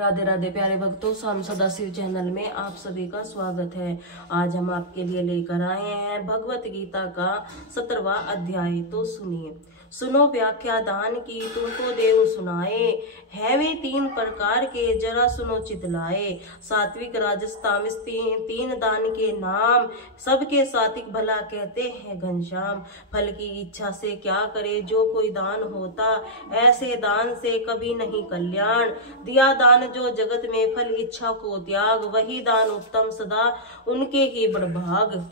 राधे राधे प्यारे भक्तों, शाम सदाशिव चैनल में आप सभी का स्वागत है। आज हम आपके लिए लेकर आए हैं भगवत गीता का 17वां अध्याय। तो सुनिए। सुनो व्याख्या दान की, तुमको देव सुनाए, है वे 3 प्रकार के, जरा सुनो चितलाए। सात्विक राजस तामस, तीन दान के नाम, सबके सात्विक भला कहते हैं घनश्याम। फल की इच्छा से क्या करे जो कोई दान होता, ऐसे दान से कभी नहीं कल्याण। दिया दान जो जगत में फल इच्छा को त्याग, वही दान उत्तम सदा उनके ही बड़भाग।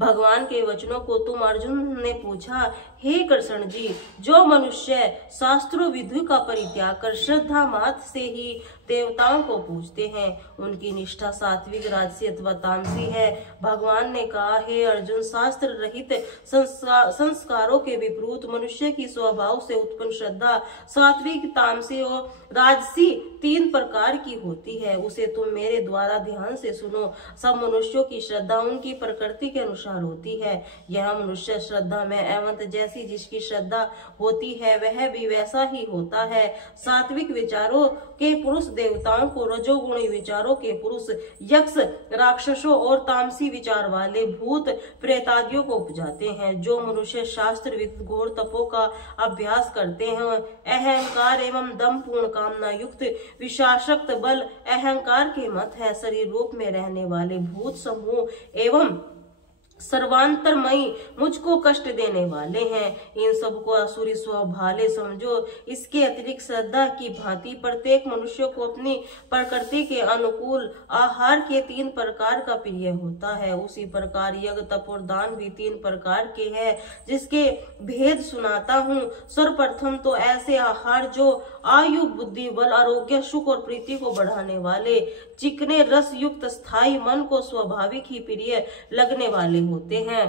भगवान के वचनों को तुम अर्जुन ने पूछा, हे कृष्ण जी, जो मनुष्य शास्त्रों विधि का परित्याग कर श्रद्धा मात्र से ही देवताओं को पूजते हैं, उनकी निष्ठा सात्विक राजसी अथवा तामसी है। भगवान ने कहा, हे अर्जुन, शास्त्र रहित संस्कारों के विपरीत मनुष्य की स्वभाव से उत्पन्न श्रद्धा सात्विक तामसी और राजसी 3 प्रकार की होती है। उसे तुम मेरे द्वारा ध्यान से सुनो। सब मनुष्यों की श्रद्धा उनकी प्रकृति के अनुसार होती है। यह मनुष्य श्रद्धा में एवं जैसी जिसकी श्रद्धा होती है वह भी वैसा ही होता है। सात्विक विचारों के पुरुष देवताओं को, रजोगुणी विचारों के पुरुष यक्ष राक्षसों और तामसी विचार वाले भूत प्रेतादियों को उपजाते हैं। जो मनुष्य शास्त्र विद घोर तपों का अभ्यास करते हैं, अहंकार एवं दम पूर्ण कामना युक्त विशाशक्त बल अहंकार के मत है, शरीर रूप में रहने वाले भूत समूह एवं सर्वांतरमयी मुझको कष्ट देने वाले हैं, इन सबको असुरी स्वभाले समझो। इसके अतिरिक्त श्रद्धा की भांति प्रत्येक मनुष्य को अपनी प्रकृति के अनुकूल आहार के 3 प्रकार का प्रिय होता है। उसी प्रकार यज्ञ तप और दान भी 3 प्रकार के हैं, जिसके भेद सुनाता हूँ। सर्वप्रथम तो ऐसे आहार जो आयु बुद्धि बल आरोग्य सुख और प्रीति को बढ़ाने वाले, चिकने रस युक्त स्थायी मन को स्वाभाविक ही प्रिय लगने वाले होते हैं,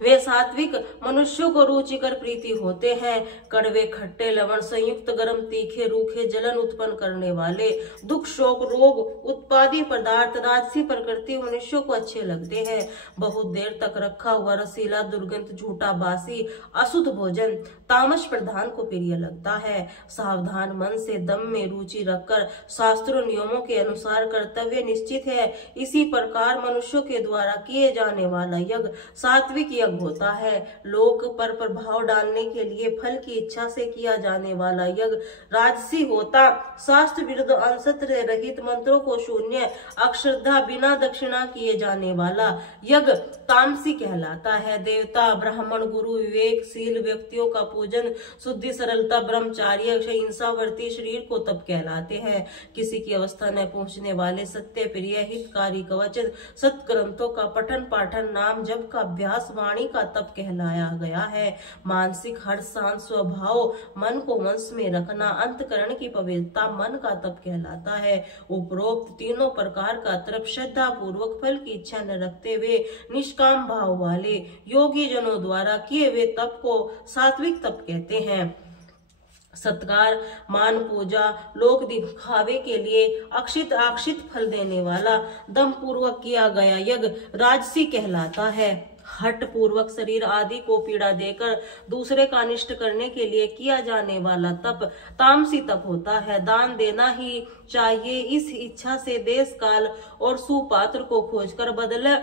वे सात्विक मनुष्यों को रुचिकर प्रीति होते हैं। कड़वे खट्टे लवण संयुक्त गरम तीखे रूखे जलन उत्पन्न करने वाले दुख शोक रोग उत्पादी पदार्थ राजसी प्रकृति मनुष्यों को अच्छे लगते हैं। बहुत देर तक रखा हुआ रसीला दुर्गंध झूठा बासी अशुद्ध भोजन तामस प्रधान को प्रिय लगता है। सावधान मन से दम में रुचि रखकर शास्त्रों नियमों के अनुसार कर्तव्य निश्चित है। इसी प्रकार मनुष्यों के द्वारा किए जाने वाला यज्ञ सात्विक यज्ञ होता है। लोक पर प्रभाव डालने के लिए फल की इच्छा से किया जाने वाला यज्ञ राजसी होता। शास्त्र विरुद्ध अंशत्र रहित मंत्रों को शून्य अश्रद्धा बिना दक्षिणा किए जाने वाला यज्ञ तामसी कहलाता है। देवता ब्राह्मण गुरु विवेकशील व्यक्तियों का पूजन शुद्धि सरलता ब्रह्मचार्य हिंसावर्ती शरीर को तप कहलाते हैं। किसी की अवस्था न पहुंचने वाले सत्य प्रिय हितकारी कवच सत्ग्रंथों का पठन पाठन नाम जप का अभ्यास वाणी का तप कहलाया गया है। मानसिक हर्ष शांत स्वभाव मन को वश में रखना अंतकरण की पवित्रता मन का तप कहलाता है। उपरोक्त 3 प्रकार का तप श्रद्धा पूर्वक फल की इच्छा न रखते हुए निष्काम भाव वाले योगी जनों द्वारा किए हुए तप को सात्विक तप कहते हैं। सत्कार मान पूजा लोक दिखावे के लिए आक्षित फल देने वाला दम पूर्वक किया गया यज्ञ राजसी कहलाता है। हट पूर्वक शरीर आदि को पीड़ा देकर दूसरे का अनिष्ट करने के लिए किया जाने वाला तप तामसी तप होता है। दान देना ही चाहिए, इस इच्छा से देश काल और सुपात्र को खोजकर बदले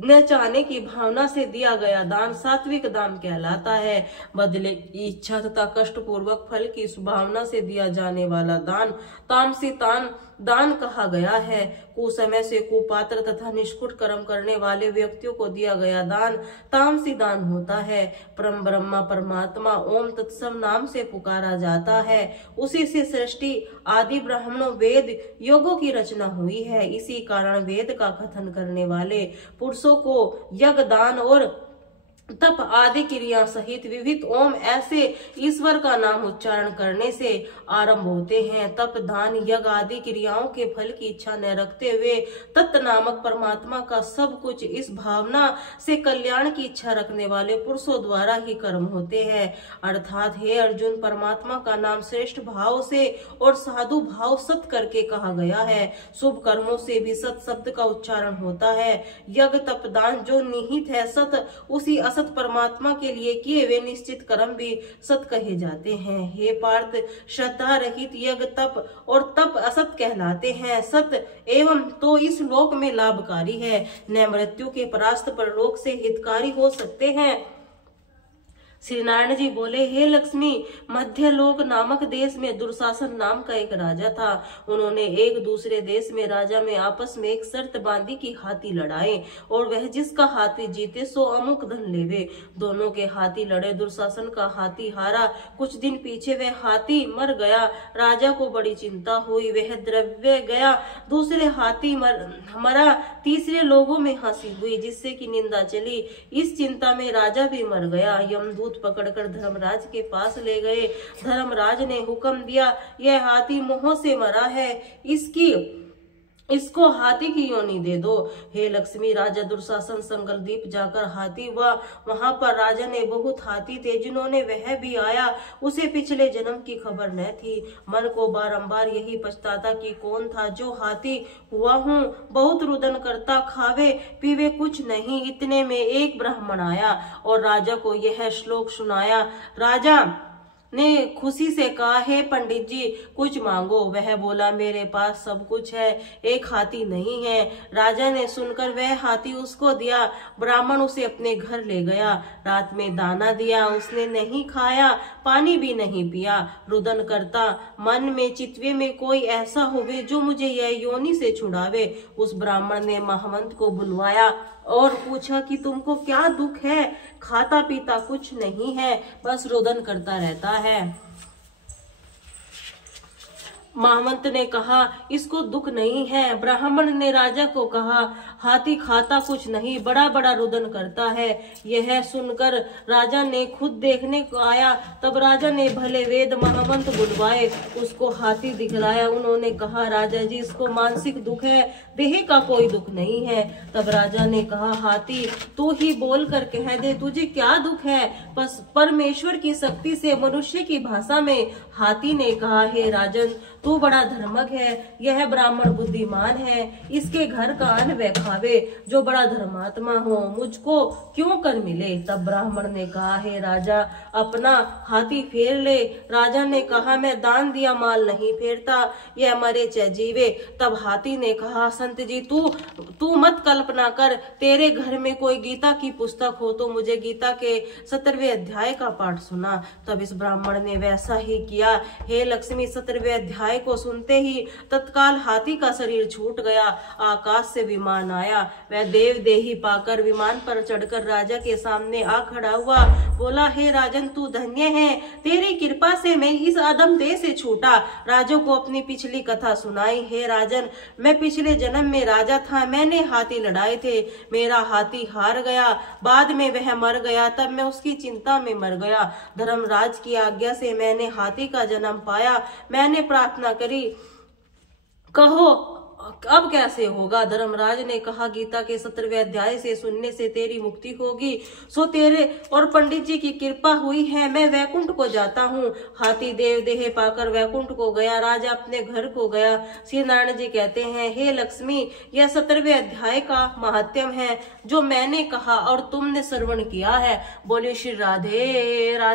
न चाहने की भावना से दिया गया दान सात्विक दान कहलाता है। बदले की इच्छा तथा कष्ट पूर्वक फल की भावना से दिया जाने वाला दान तामसी दान कहा गया है। कुसमय से कुपात्र तथा निष्कुट कर्म करने वाले व्यक्तियों को दिया गया दान तामसी दान होता है। परम ब्रह्मा परमात्मा ओम तत्सम नाम से पुकारा जाता है। उसी से सृष्टि आदि ब्राह्मणों वेद योगों की रचना हुई है। इसी कारण वेद का कथन करने वाले पुरुषों को यज्ञ दान और तप आदि क्रिया सहित विविध ओम ऐसे ईश्वर का नाम उच्चारण करने से आरंभ होते हैं। तप दान यज्ञ आदि क्रियाओं के फल की इच्छा न रखते हुए तत् नामक परमात्मा का सब कुछ इस भावना से कल्याण की इच्छा रखने वाले पुरुषों द्वारा ही कर्म होते हैं। अर्थात हे अर्जुन, परमात्मा का नाम श्रेष्ठ भाव से और साधु भाव सत करके कहा गया है। शुभ कर्मों से भी सत शब्द का उच्चारण होता है। यज्ञ तप दान जो निहित है सत, उसी असत परमात्मा के लिए किए हुए निश्चित कर्म भी सत कहे जाते हैं। हे पार्थ, श्रद्धा रहित यज्ञ तप और तप असत कहलाते हैं। सत एवं तो इस लोक में लाभकारी है, न मृत्यु के परास्त परलोक से हितकारी हो सकते हैं। श्री नारायण जी बोले, हे लक्ष्मी, मध्यलोक नामक देश में दुर्शासन नाम का एक राजा था। उन्होंने एक दूसरे देश में राजा में आपस में एक शर्त बांधी कि हाथी लड़ाए और वह जिसका हाथी जीते सो अमुक धन लेवे। दोनों के हाथी लड़े, दुर्शासन का हाथी हारा। कुछ दिन पीछे वह हाथी मर गया। राजा को बड़ी चिंता हुई, वह द्रव्य गया, दूसरे हाथी मरा। तीसरे लोगों में हंसी हुई जिससे कि निंदा चली। इस चिंता में राजा भी मर गया। यमदूत पकड़कर धर्मराज के पास ले गए। धर्मराज ने हुक्म दिया, यह हाथी मोह से मरा है, इसको हाथी की योनि दे दो। हे लक्ष्मी, राजा दुर्शासन संगलदीप जाकर हाथी हुआ। वहां पर राजा ने बहुत हाथी थे, जिन्होंने वह भी आया। उसे पिछले जन्म की खबर न थी। मन को बारंबार यही पछताता कि कौन था जो हाथी हुआ हूँ। बहुत रुदन करता, खावे पीवे कुछ नहीं। इतने में एक ब्राह्मण आया और राजा को यह श्लोक सुनाया। राजा ने खुशी से कहा, हे पंडित जी, कुछ मांगो। वह बोला, मेरे पास सब कुछ है, एक हाथी नहीं है। राजा ने सुनकर वह हाथी उसको दिया। ब्राह्मण उसे अपने घर ले गया। रात में दाना दिया, उसने नहीं खाया, पानी भी नहीं पिया। रुदन करता, मन में चितवे में कोई ऐसा होवे जो मुझे यह योनि से छुड़ावे। उस ब्राह्मण ने महंत को बुलवाया और पूछा कि तुमको क्या दुख है? खाता पीता कुछ नहीं है, बस रुदन करता रहता है। महंत ने कहा, इसको दुख नहीं है। ब्राह्मण ने राजा को कहा, हाथी खाता कुछ नहीं, बड़ा बड़ा रुदन करता है। यह सुनकर राजा ने खुद देखने को आया। तब राजा ने भले वेद महंत बुलवाए, उसको हाथी दिखलाया। उन्होंने कहा, राजा जी, इसको मानसिक दुख है, देह का कोई दुख नहीं है। तब राजा ने कहा, हाथी तू ही बोल कर कह दे, तुझे क्या दुख है? बस परमेश्वर की शक्ति से मनुष्य की भाषा में हाथी ने कहा, हे राजन, तू बड़ा धर्मज्ञ है, यह ब्राह्मण बुद्धिमान है, इसके घर का अन्न वह खावे। जो बड़ा धर्मात्मा हो मुझको क्यों कर मिले? तब ब्राह्मण ने कहा, हे राजा, अपना हाथी फेर ले। राजा ने कहा, मैं दान दिया माल नहीं फेरता, यह मरे चाहे जीवे। तब हाथी ने कहा, संत जी, तू मत कल्पना कर, तेरे घर में कोई गीता की पुस्तक हो तो मुझे गीता के 17वें अध्याय का पाठ सुना। तब इस ब्राह्मण ने वैसा ही किया। हे लक्ष्मी, 17वें अध्याय को सुनते ही तत्काल हाथी का शरीर छूट गया। आकाश से विमान आया। वह देव देही पाकर विमान पर चढ़कर राजा के सामने आ खड़ा हुआ। बोला, हे राजन, तू धन्य है, तेरी कृपा से मैं इस अधम देह से छूटा। राजा को अपनी पिछली कथा सुनाई। हे राजन, मैं पिछले जन्म में राजा था, मैंने हाथी लड़ाए थे, मेरा हाथी हार गया, बाद में वह मर गया, तब मैं उसकी चिंता में मर गया। धर्मराज की आज्ञा से मैंने हाथी का जन्म पाया। मैंने प्रार्थना करी, कहो अब कैसे होगा? धर्मराज ने कहा, गीता के 17वें अध्याय से सुनने से तेरी मुक्ति होगी। सो तेरे और पंडित जी की कृपा हुई है, मैं वैकुंठ को जाता हूँ। हाथी देव देह पाकर वैकुंठ को गया। राजा अपने घर को गया। श्री नारायण जी कहते हैं, हे लक्ष्मी, यह 17वें अध्याय का महात्म्य है जो मैंने कहा और तुमने श्रवण किया है। बोले श्री राधे।